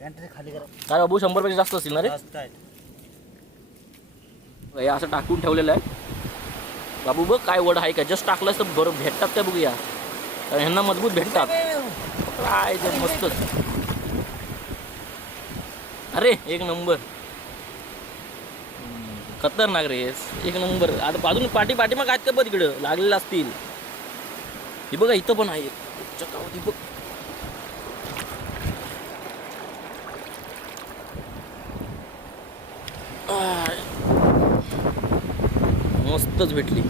Pant खाली करा. काय बाबू शंभरपेक्षा जास्त असतील ना रे? जास्त आहेत. हे असं टाकून ठेवलेलं आहे. बाबू बघ काय वड आहे का. जस्ट टाकलंस तर बरं भेटतात त्या बघूया. कारण ह्यांना मजबूत भेटतात. काय ते मस्तच अरे एक नंबर. खतरनाक रे. एक नंबर. आता बाजून पाठी पाठी मग आहेत का बघ तिकडं? लागलेलं असतील. हे बघा इथं पण आहे. चकावती बघ. मस्तच भेटली.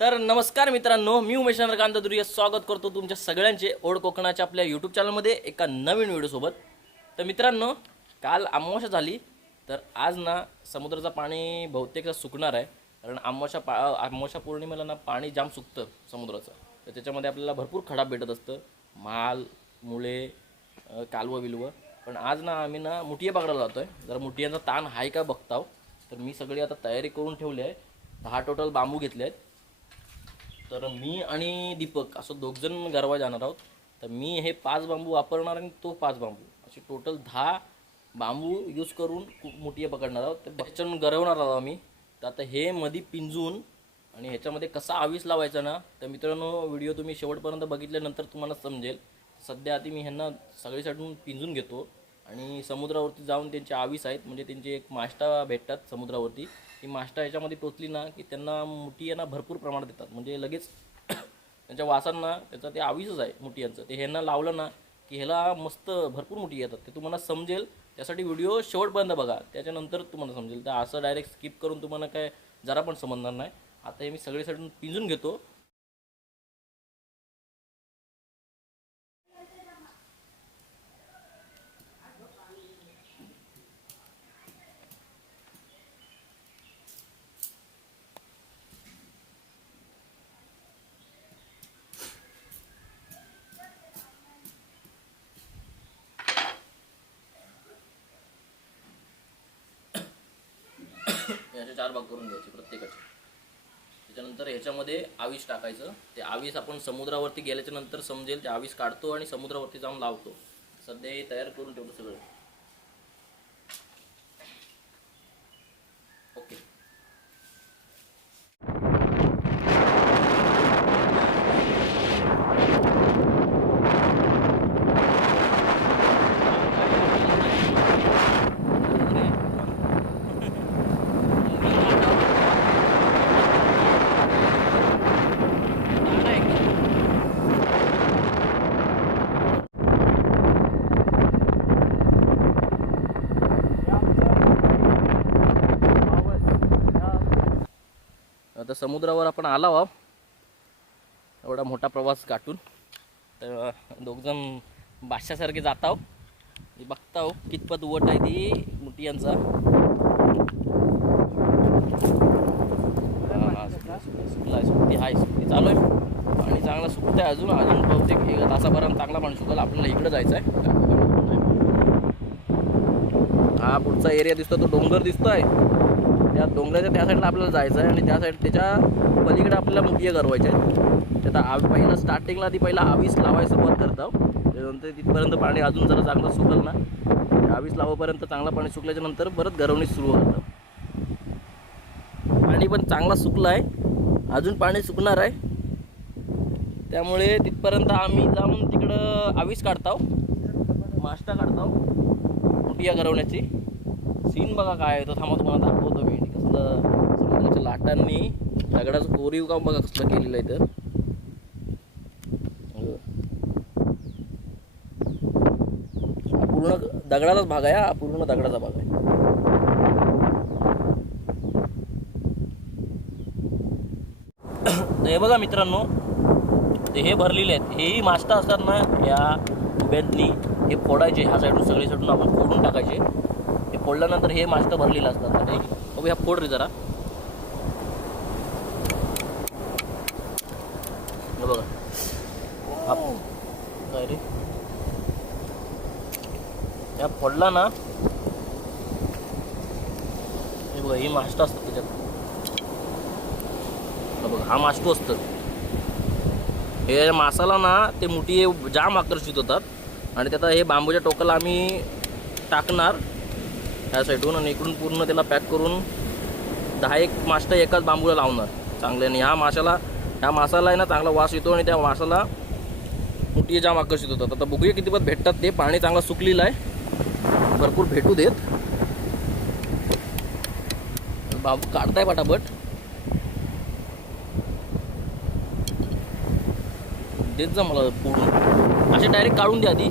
तर नमस्कार मित्रांनो मी उमेश चंद्रकांत दुर्य स्वागत करतो तुमच्या सगळ्यांचे ओढ कोकणाच्या आपल्या यूट्यूब चॅनलमध्ये एका नवीन व्हिडिओसोबत तर मित्रांनो काल अमावस्या झाली तर आज ना समुद्राचं पाणी बहुतेक सुकणार आहे. कारण अमावस्या पा अमावस्या पौर्णिमेला ना पाणी जाम सुकतं समुद्राचं. तर त्याच्यामध्ये आपल्याला भरपूर खडाप भेटत असतं. माल मुळे कालवं बिलवं. पण आज ना आम्ही ना मुठिया पकडायला जातो आहे जरा मुठियांचा ताण आहे का बघताव. तर मी सगळी आता तयारी करून ठेवली आहे. दहा टोटल बांबू घेतले आहेत. तर मी आणि दीपक असं दोघजण गरवा जाणार आहोत. तर मी हे पाच बांबू वापरणार आणि तो पाच बांबू. असे टोटल दहा बांबू यूज करून मुठिया पकडणार आहोत. तर बच्चन गरवणार आहोत आम्ही. तर आता हे मधी पिंजून आणि ह्याच्यामध्ये कसा आवीस लावायचा ना तर मित्रांनो व्हिडिओ तुम्ही शेवटपर्यंत बघितल्यानंतर तुम्हाला समजेल. सध्या आधी मी ह्यांना सगळीसाठून पिंजून घेतो आणि समुद्रावरती जाऊन त्यांचे आवीस आहेत म्हणजे त्यांचे एक माष्टा भेटतात समुद्रावरती. ती माष्टा ह्याच्यामध्ये टोचली ना की त्यांना मुठी यांना भरपूर प्रमाणात देतात. म्हणजे लगेच त्यांच्या वासांना त्याचा ते आवीसच आहे मुठियांचं. ते ह्यांना लावलं ना की ह्याला मस्त भरपूर मुठी येतात. ते तुम्हाला समजेल. त्यासाठी व्हिडिओ शेवटपर्यंत बघा. त्याच्यानंतर तुम्हाला समजेल. तर असं डायरेक्ट स्किप करून तुम्हाला काय जरा पण समजणार नाही. आता हे मी सगळे सगळीसाठी पिंजून घेतो. याचे चार भाग करून घ्यायचे प्रत्येकाचे. त्याच्यानंतर ह्याच्यामध्ये आवीस टाकायचं. ते आवीस आपण समुद्रावरती गेल्याच्यानंतर समजेल ते आवीस काढतो आणि समुद्रावरती जाऊन लावतो. सध्या हे तयार करून ठेवतो सगळं ओके आता समुद्रावर आपण आला आहो एवढा मोठा प्रवास गाठून. तर दोघजण बादशासारखे जात आहो बघता हो कितपत वट आहे ती मुठी यांचा. आहे सुट्टी हाय सुट्टी चालू आहे. पाणी चांगलं सुकतं आहे अजून अजून बहुतेक एक तासापर्यंत चांगला पाणी सुकल आपल्याला इकडं जायचं आहे हा पुढचा एरिया दिसतो तो डोंगर दिसतो आहे त्या डोंगराच्या त्या साईडला आपल्याला जायचं आहे आणि त्या साईड त्याच्या पलीकडे आपल्याला मुठिया गरवायच्या आहेत. त्यात आवी पहिलं स्टार्टिंगला ती पहिला आवीस लावायला सुरुवात करतो. त्यानंतर तिथपर्यंत पाणी अजून जरा चांगलं सुकल ना. आवीस लावापर्यंत चांगलं पाणी सुकल्याच्या नंतर परत गरवणी सुरू करतं पाणी पण चांगला सुकलं आहे. अजून पाणी सुकणार आहे. त्यामुळे तिथपर्यंत आम्ही जाऊन तिकडं आवीस काढतो माष्टा काढतो मुठिया गरवण्याची सीन बघा काय आहे. तो थांबा तुम्हाला दाखवतो मी कसलं समुद्राच्या लाटांनी दगडाचं कोरीव काम बघा कसलं केलेलं आहे तर. पूर्ण दगडाचाच भाग आहे हा पूर्ण दगडाचा भाग आहे. हे बघा मित्रांनो ते हे भरलेले आहेत. हेही मास्ता असतात ना या उभ्यातनी हे फोडायचे ह्या साईडून सगळी साईडून आपण फोडून टाकायचे. हे फोडल्यानंतर हे मास्टर भरलेलं असतात. आणि बघू ह्या फोड रे जरा हे बघा हा काय रे या ना हे बघा ही माष्ट असतात त्याच्यात. बघा हा माष्टू असतं. हे मासाला ना ते मुठी जाम आकर्षित होतात. आणि त्यात हे बांबूच्या टोकाला आम्ही टाकणार. ह्या साईडून आणि इकडून पूर्ण त्याला पॅक करून दहा एक मास्ट एकाच बांबूला लावणार. चांगले आणि ह्या माशाला ह्या मासाला आहे ना चांगला वास येतो आणि त्या मासाला मुठी जाम आकर्षित होतात. आता बघूया किती पत भेटतात ते. पाणी चांगलं सुकलेलं आहे. भरपूर भेटू देत. बाबू काढताय पटापट. देत जा मला पूर्ण असे डायरेक्ट काढून द्या आधी.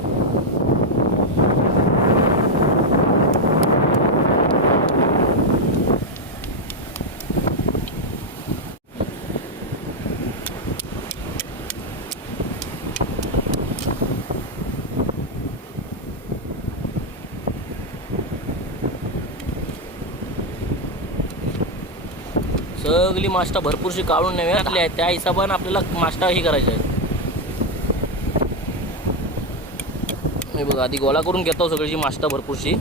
सगळी मास्टा भरपूरशी काढून नेव्या घातल्या आहेत त्या हिशोबाने आपल्याला मास्टा ही करायच्या आहेत. मी बघा आधी गोळा करून घेतो सगळीची मास्टा भरपूरशी.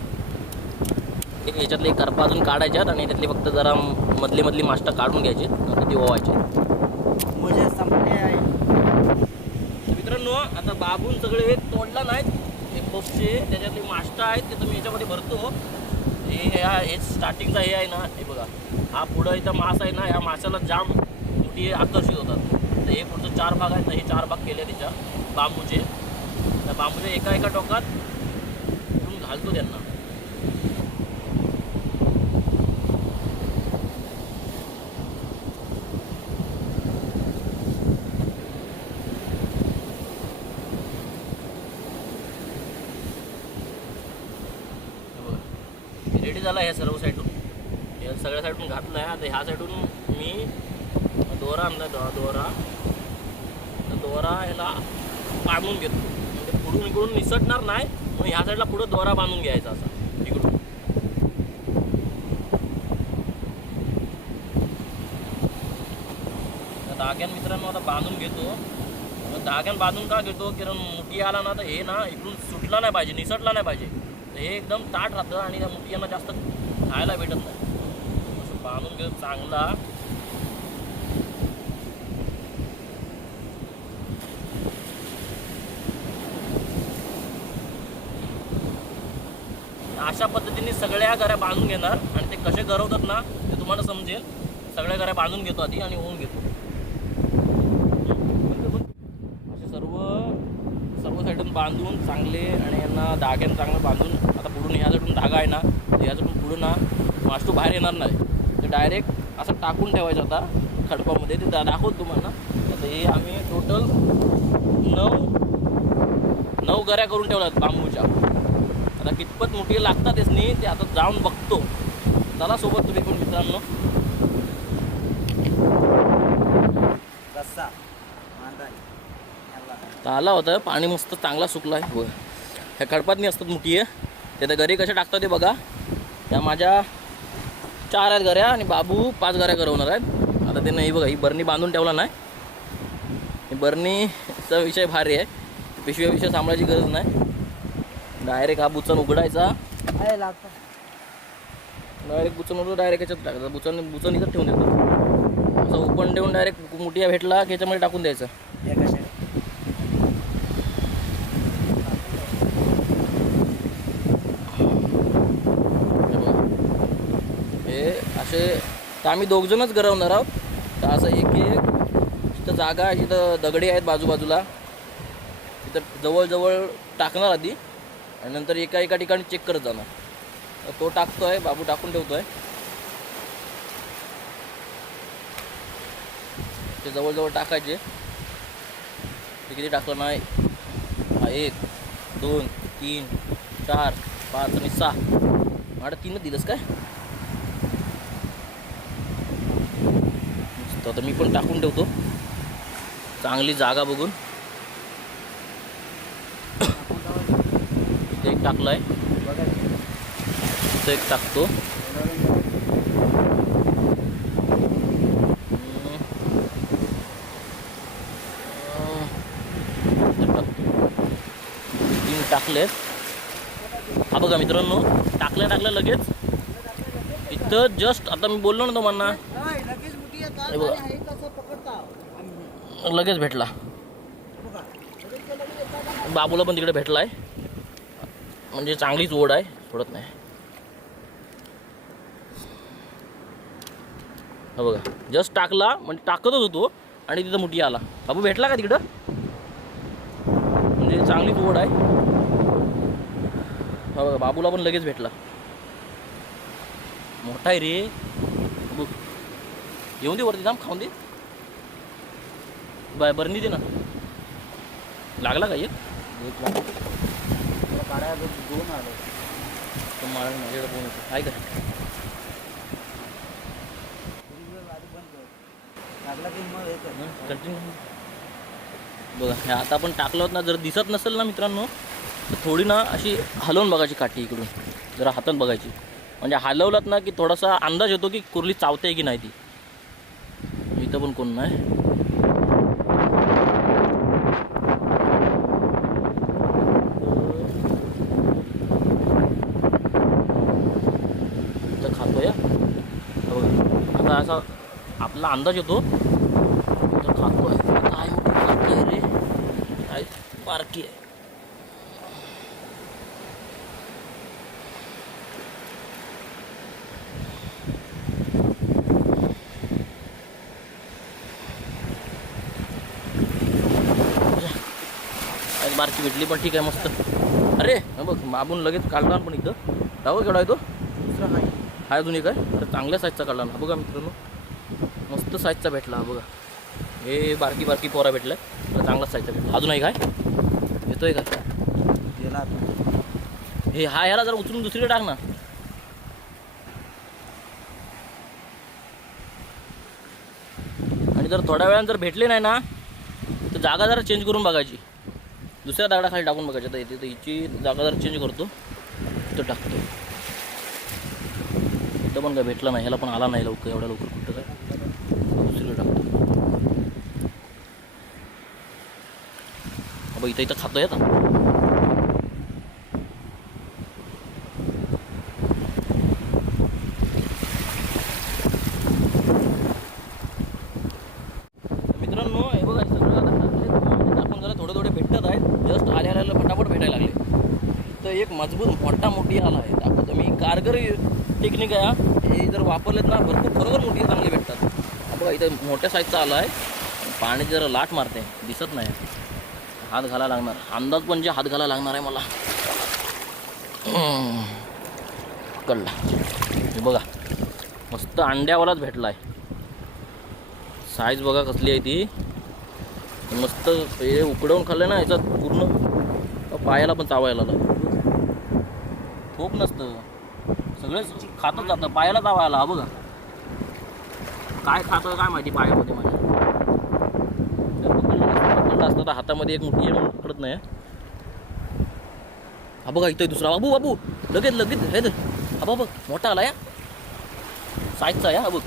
याच्यातले करपा अजून काढायच्यात आणि त्यातली फक्त जरा मधली मधली मास्टा काढून घ्यायची नंतर ती ओवायची मित्रांनो आता बाबून सगळे हे तोडला नाहीत. हे पोपचे त्याच्यातले मास्टा आहेत ते तुम्ही याच्यामध्ये भरतो. हे ह्या हे स्टार्टिंगचा हे आहे ना हे बघा. हा पुढं इथं मास आहे ना ह्या माशाला जाम मोठी आकर्षित होतात. तर हे पुढचं चार भाग आहेत ना हे चार भाग केले त्याच्या बांबूचे. त्या बांबूच्या एका एका टोकात घालतो त्यांना. झाला ह्या सर्व साईडून. या सगळ्या साईडून घातलं आहे आता ह्या साईडून मी दोरा आणला दो दोरा. तर दोरा ह्याला बांधून घेतो. म्हणजे पुढून इकडून निसटणार नाही मग ह्या साईडला पुढं दोरा बांधून घ्यायचा असा इकडून. धाग्यान मित्रांनो आता बांधून घेतो. धाग्यान बांधून का घेतो? कारण मुठी आला ना तर हे ना इकडून सुटला नाही पाहिजे निसटला नाही पाहिजे. हे एकदम ताट राहतं आणि त्या मुठियांना जास्त खायला भेटत नाही. असं बांधून घेतो चांगला. अशा पद्धतीने सगळ्या घऱ्या बांधून घेणार आणि ते कसे गरवतात ना ते तुम्हाला समजेल. सगळ्या घऱ्या बांधून घेतो आधी आणि होऊन घेतो. असे सर्व सर्व साईडून बांधून चांगले आणि यांना धाग्यानं चांगलं बांधून आता पुढून ह्या साईडून धागा आहे ना तर ह्या साईडून पुढून ना मास्टू बाहेर येणार नाही. ते डायरेक्ट असं टाकून ठेवायचं आता खडपामध्ये. ते दाखवतो तुम्हाला. आता हे आम्ही टोटल नऊ नऊ गऱ्या करून ठेवल्यात बांबूच्या. आता कितपत मोठी लागतात नाही ते आता जाऊन बघतो. चला सोबत तुम्ही पण मित्रांनो. तर आला होता पाणी मस्त चांगला सुकला आहे ह्या खडपातनी असतात मोठी आहे ते आता घरी कशा टाकतात ते बघा. त्या माझ्या चार आहेत घऱ्या आणि बाबू पाच घऱ्या करवणार आहेत. आता ते नाही बघा ही बरणी बांधून ठेवला नाही. ही बरणीचा विषय भारी आहे. पिशव्या विषय सांभाळायची गरज नाही. डायरेक्ट हा बुचन उघडायचा. डायरेक्ट बुचन उघडून डायरेक्ट याच्यात टाकायचा. बुचन बुचन इथं ठेवून देतो. असं ओपन ठेवून डायरेक्ट मुठिया भेटला की याच्यामध्ये टाकून द्यायचं एका साईड हे बघा. हे असे तर आम्ही दोघजणच गरवणार आहोत. तर असं एक एक तिथं जागा आहे तिथं दगडी आहेत बाजूबाजूला तिथं जवळजवळ टाकणार आधी. आणि नंतर एका एका ठिकाणी चेक करत जाणार. तर तो आहे बाबू टाकून ठेवतो आहे ते जवळजवळ टाकायचे. ते किती टाकलं नाही? हा एक दोन तीन चार पाच आणि सहा. मला तीनच दिलंस काय? तर आता मी पण टाकून ठेवतो. चांगली जागा बघून. इथे एक टाकलाय. आहे इथं एक टाकतो. तीन टाकलेत. हा बघा मित्रांनो टाकल्या टाकल्या लगेच. इथं जस्ट आता मी बोललो ना तुम्हाला नाही, लगेच मुठी येतात हे बघा. आहे. लगेच भेटला. बाबूला पण तिकडे भेटलाय. म्हणजे चांगलीच ओढ आहे सोडत नाही. हा बघा. जस्ट टाकला म्हणजे टाकतच होतो आणि तिथं मुठी आला. बाबू भेटला का तिकडं? म्हणजे चांगलीच ओढ आहे. हा बघा बाबूला पण लगेच भेटला. मोठा आहे रे. येऊन दे वरती थांब खाऊन दे. बाय बरणी दे ना. लागला का एक? एक लाख. तुला काढायला दोन दोन आले. तर मला माझ्याकडे फोन येतो आहे का? थोडी वेळ आधी बंद कर. लागला की मग हे कर. कंटिन्यू बघा हे आता आपण टाकलं होत ना जर दिसत नसेल ना मित्रांनो तर थोडी ना अशी हलवून बघायची काठी इकडून. जरा हातात बघायची. म्हणजे हलवलात ना की थोडासा अंदाज येतो की कुर्ली चावते की नाही ती. इथं पण कोण नाही इथं खातोय हा. हा बघा. आता असा आपला अंदाज येतो तर खातोय काय मोठी खातोय रे काय बारकी आहे आज बारकी भेटली पण ठीक आहे मस्त. अरे हा बघ मागून लगेच काढला पण इथं. जावं केवढा आहे तो? दुसरा नाही. हा अजून एक आहे? तर चांगल्या साईजचा काढला ना. बघा मित्रांनो. मस्त साईजचा भेटला हा बघा. हे बारकी बारकी पोरा भेटलाय तर चांगला साईजचा भेटला. अजून एक आहे? येतोय का? गेला आता. हे हा ह्याला जरा उचलून दुसरीकडे टाक ना. आणि जर थोड्या वेळानं जर भेटले नाही ना तर जागा जरा चेंज करून बघायची. दुसऱ्या दगडाखाली टाकून बघायचं. आता इथे तर हिची जागा जर चेंज करतो तर टाकतो. इथं पण काय भेटला नाही. ह्याला पण आला नाही लवकर. एवढ्या लवकर कुठं काय? दुसरीकडे टाकतो. अबा इथं इथं खातो येतं मित्रांनो हे बघा हे सगळं आता टाकले आपण जरा थोडे थोडे भेटत आहेत जस्ट आले आल्याला फटाफट भेटायला लागले तर एक मजबूत मोठा मोठी आला आहे. दाखवतो मी कारगर टेक्निक आहे हे जर वापरलेत ना भरपूर खरोखर मोठी चांगली भेटतात. बघा इथं मोठ्या साईजचा आला आहे. पाणी जरा लाट मारते दिसत नाही. हात घाला लागणार. अंदाज पण जे हात घाला लागणार आहे मला. कळला. हे बघा मस्त अंड्यावालाच भेटला आहे साईज बघा कसली आहे ती. मस्त हे उकडवून खाल्लं ना याच्यात पूर्ण पायाला पण चावायला लागलं. खूप नसतं. सगळेच खातच जातं पायाला चावायला हा बघा. काय खातं काय माहिती पायामध्ये माझ्या. पकडलं असतं तर हातामध्ये एक मोठी आहे म्हणून नाही. हा बघा इथं दुसरा. बाबू बाबू लगेच लगेच हे हा बाबा मोठा आला या. साईजचा या हा बघ.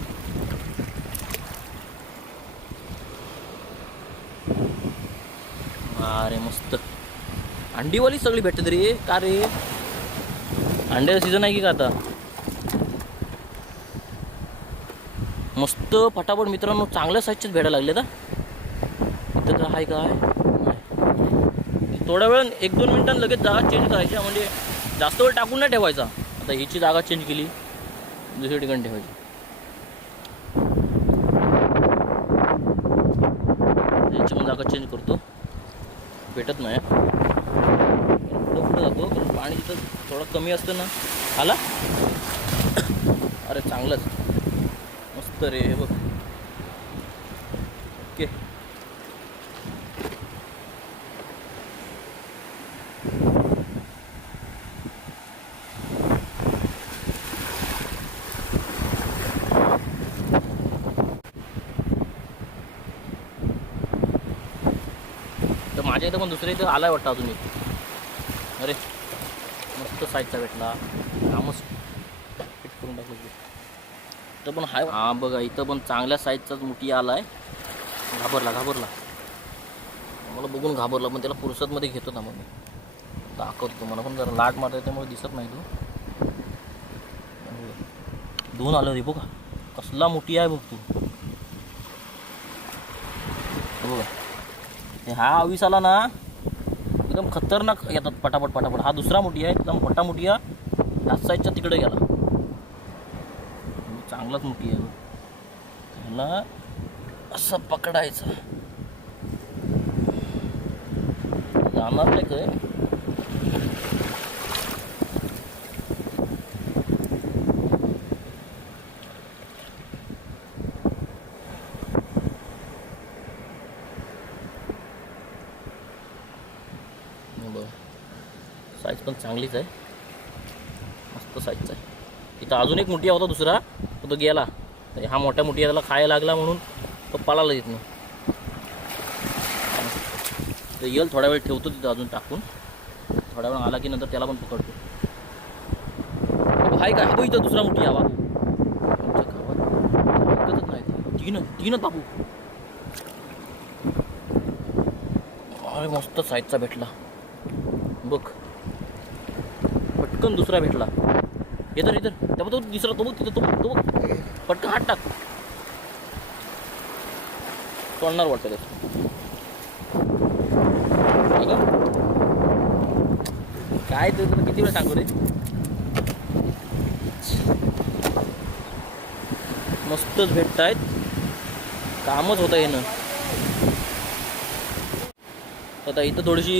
अरे मस्त. अंडीवाली सगळी भेटते रे का रे? अंड्याचा सीझन आहे की का आता? मस्त फटाफट मित्रांनो चांगल्या साईजचेच भेटायला लागले तर इथं काय आहे काय? नाही. थोड्या वेळ एक दोन मिनिटांनी लगेच जागा चेंज करायची म्हणजे जास्त वेळ टाकून नाही ठेवायचा. आता हिची जागा चेंज केली दुसऱ्या ठिकाणी ठेवायची याची पण जागा चेंज करतो भेटत नाही पुढं पुढं जातो कारण पाणी तिथं थोडं कमी असतं ना? आला? अरे चांगलंच. मस्त रे हे बघ. ओके. तर माझ्या इथं पण दुसऱ्या इथं आला वाटतं अजून एक. अरे. मस्त साईजचा भेटला. कामच फिट करून टाकलं. इथं पण हाय. हा बघा इथं पण चांगल्या साईजचाच मुठी आला आहे घाबरला घाबरला. मला बघून घाबरला पण त्याला फुरसतमध्ये घेतो ना मग मी. दाखवतो मला पण जरा लाट मारतो त्यामुळे दिसत नाही तो. दोन आलं रे बघा. कसला मोठी आहे बघ तू. बघा. हा आवीस आला ना. एकदम खतरनाक येतात पटापट पटापट. हा दुसरा मोठी आहे एकदम मोठा मोठी ह्याच साईडच्या तिकडे गेला. चांगलाच मोठी आहे त्याला असं पकडायचं. जाणार नाही काय साईज पण चांगलीच आहे. मस्त साईजचा आहे. इथं अजून एक मोठी होता दुसरा. तो तो गेला. तर हा मोठ्या मोठी त्याला खायला लागला म्हणून तो पळाला येत तर येईल थोड्या वेळ ठेवतो तिथं अजून टाकून. थोड्या वेळ आला की नंतर त्याला पण पकडतो. हाय काय हा इथं दुसरा मोठी बाबू. आमच्या गावात ऐकतच नाही तीन तीनच बाबू. अरे मस्त साईजचा भेटला. बघ. पटकन दुसरा भेटला. इधर इतर त्या बघ तो दुसरा तो बघ तिथं तो बघ तो बघ. पटकन हात टाक. सोडणार वाटतं ते काय ते तुला किती वेळ सांगू रे? मस्तच भेटतायत. कामच होतं येणं आता इथं थोडीशी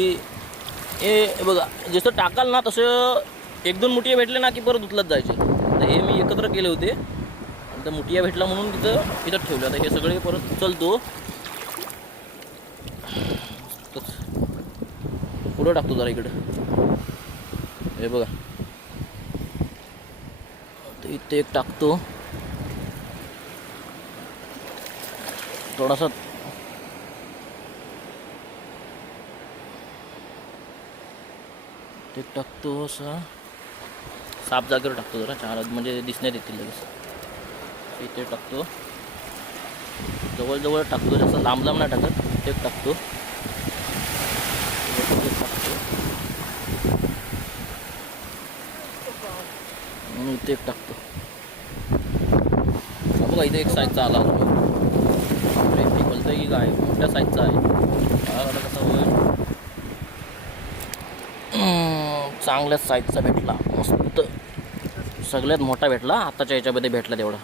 ए हे बघा जसं टाकाल ना तसं एक दोन मुठिया भेटले ना की परत उचलत जायचे. तर हे मी एकत्र केले होते. आणि त्या मुठिया भेटला म्हणून तिथं इथं ठेवलं. आता हे सगळे परत उचलतो. पुढं टाकतो जरा इकडं. हे बघा. इथे एक टाकतो. थोडासा ते टाकतो असा. साफ जागेवर टाकतो जरा चार म्हणजे दिसण्यात येतील लगेच. इथे टाकतो. जवळजवळ टाकतो जास्त लांब लांब नाही टाकत ते टाकतो. इथे टाकतो. ते एक टाकतो. बघा इथे एक साईजचा आला होता. अरे मी बोलतोय की काय? मोठ्या साईजचा आहे. कसं कसा होईल? चांगल्या चांगल्याच साईजचा भेटला. मस्त. सगळ्यात मोठा भेटला. आताच्या याच्यामध्ये भेटला तेवढा.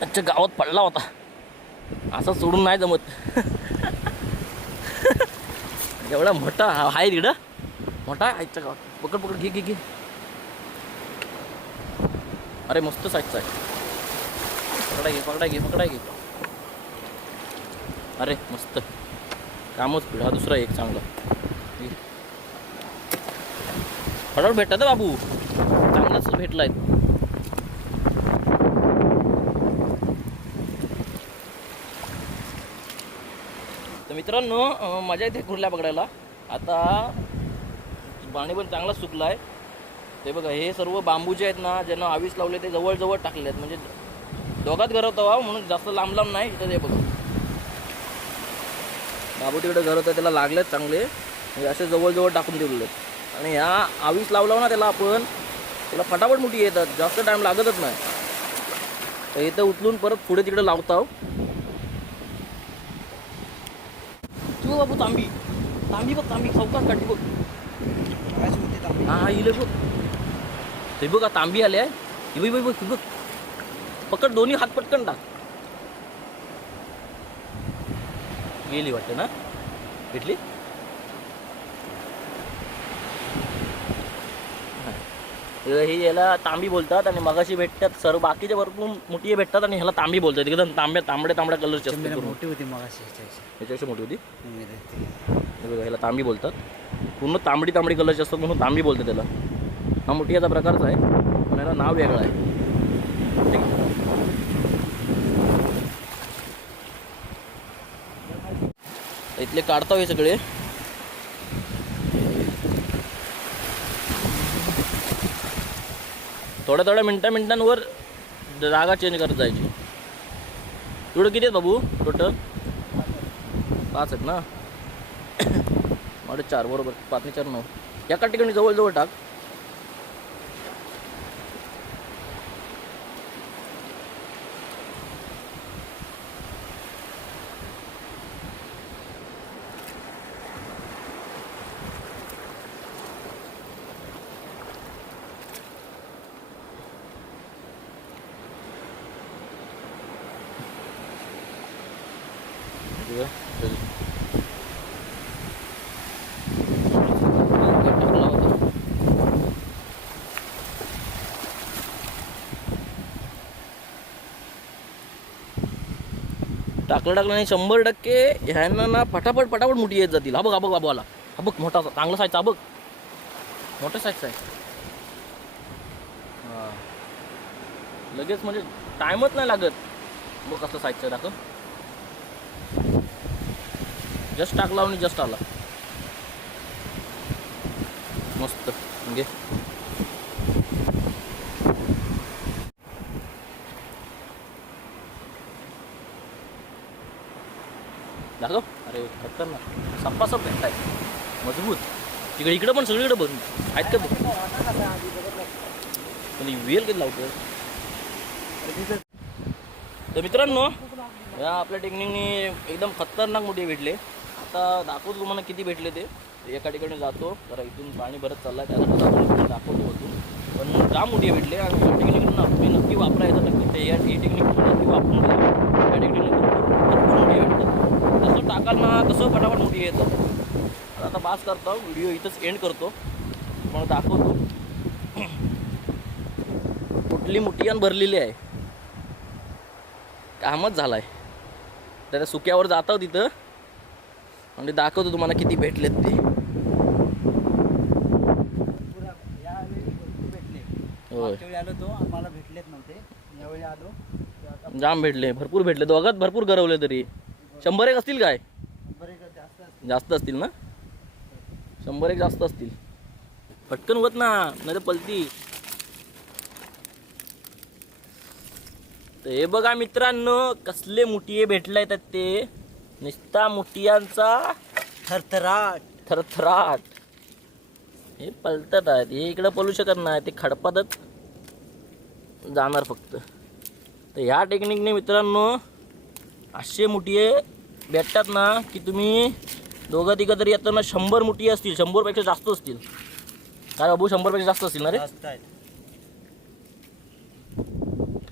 अच्छा गावात पडला होता. असा सोडून नाही जमत. एवढा मोठा आहे तिकडं. मोठा आहे आजच्या गावात. पकड पकड घे घे घे. अरे मस्त साईजचा आहे. पकडा घे पकडा घे पकडा घे. अरे मस्त. कामच पिढ. हा दुसरा एक चांगला. फटाफट भेटतात बाबू. चांगलाच भेटलाय. तर मित्रांनो मजा येते कुर्ल्या पकडायला. आता पाणी पण चांगलाच सुकला आहे ते बघा हे सर्व बांबू जे आहेत ना ज्यांना आवीस लावले ते जवळजवळ टाकले आहेत म्हणजे दोघात घर होतं म्हणून जास्त लांब लांब नाही. तर ते बघा. बाबू तिकडे घर होतं त्याला लागलेत चांगले. म्हणजे असे जवळजवळ टाकून दिलेले. आणि ह्या आवीस लावला ना त्याला आपण त्याला फटाफट मोठी येतात. जास्त टाईम लागतच नाही. तर इथं उचलून परत पुढे तिकडे लावता तू बाबू तांबी. तांबी बघ तांबी. सावकाश काढली बघ. हा इले बघ. ते बघ आता तांबी आले आहे बघ बघ बघ. पकड दोन्ही हात पटकन टाक. गेली वाटते ना भेटली हा. याला तांबी बोलतात आणि मगाशी भेटतात सर्व बाकीचे भरपूर मोठी भेटतात आणि ह्याला तांबी बोलतात एकदम तांब्या तांबड्या तांबड्या कलरची असते. मोठी होती मगाशी. ह्याच्यापेक्षा मोठी होती ह्याला तांबी बोलतात पूर्ण तांबडी तांबडी कलरची असतात म्हणून तांबी बोलतात त्याला हा मोठी याचा प्रकारचा आहे पण याला नाव वेगळं आहे ठीक आहे. इथले काढता हे सगळे. थोड्या थोड्या मिनटा मिनटांवर जागा चेंज करत जायची. एवढं किती आहेत बाबू? टोटल पाच आहेत ना? चार बरोबर. पाच चार नऊ. एका ठिकाणी जवळजवळ टाक. Dua, टाकलं टाकलं नाही शंभर टक्के ह्यांना ना फटाफट फटाफट मोठी येत जातील. हा बघ हा बघ हा बघ मोठा चांगला साईजचा हा बघ. मोठा साईजचा आहे. हा. लगेच म्हणजे टाइमच नाही लागत. बघ कसं साईजचं दाखव. जस्ट टाकला आणि जस्ट आला. मस्त. म्हणजे दाखव. अरे खतरनाक. सप्पा सप भेटताय मजबूत. तिकडे इकडं पण सगळीकडे बघ. आहेत का बघ? पण वेल कधी लावतो तर मित्रांनो या आपल्या टेक्निकनी एकदम खतरनाक मोठे भेटले. आता दाखवतो तुम्हाला किती भेटले ते. एका ठिकाणी जातो जरा इथून पाणी भरत चाललाय त्यासाठी जातो दाखवतो होतो पण जाम मोठी भेटले आणि या टेक्निक ना तुम्ही नक्की वापरायचं नक्की ते या ही टेक्निक नक्की वापरून बघा या टेक्निक भरपूर मोठी भेटतात. तसं टाकाल ना तसं फटाफट मोठी येतं आता पास करतो व्हिडिओ इथंच एंड करतो. तुम्हाला दाखवतो. कुठली मुठियान भरलेली आहे. कामच झालाय. तर त्या सुक्यावर जातो तिथं. आणि दाखवतो तुम्हाला किती भेटलेत ते. होय. आलो आम्हाला नव्हते यावेळी आलो. जाम भेटले भरपूर भेटले. दोघात भरपूर गरवले तरी. शंभर एक असतील काय? जास्त असते जास्त असतील ना? शंभर एक जास्त असतील. पटकन होत ना नाही तर पलती हे बघा मित्रांनो कसले मुठिये भेटले आहेत ते. नुसता मुठियांचा थरथराट. थरथराट. हे पलटत आहेत. हे इकडं पलू शकत नाही. ते खडपातच जाणार फक्त. तर ह्या टेक्निकने मित्रांनो असे मुठिये भेटतात ना की तुम्ही दोघं तिघं तरी येताना शंभर मुठी असतील शंभरपेक्षा जास्त असतील. काय बाबू शंभरपेक्षा जास्त असतील ना रे?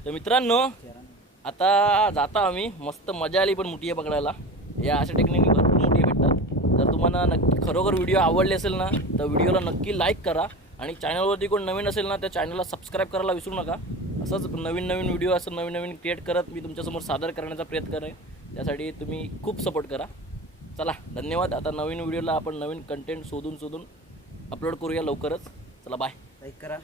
तर मित्रांनो तेरा. आता जाता आम्ही. मस्त मजा आली पण मुठिये पकडायला. या अशा टेक्निकने भरपूर मोठी भेटतात. जर तुम्हाला नक्की खरोखर व्हिडिओ आवडले असेल ना तर व्हिडिओला नक्की लाईक करा आणि चॅनलवरती कोण नवीन असेल ना त्या चॅनलला सबस्क्राईब करायला विसरू नका. असंच नवीन नवीन व्हिडिओ असं नवीन नवीन क्रिएट करत मी तुमच्यासमोर सादर करण्याचा प्रयत्न करेन. त्यासाठी तुम्ही खूप सपोर्ट करा. चला धन्यवाद. आता नवीन व्हिडिओला आपण नवीन कंटेंट शोधून शोधून अपलोड करूया लवकरच. चला बाय लाईक करा.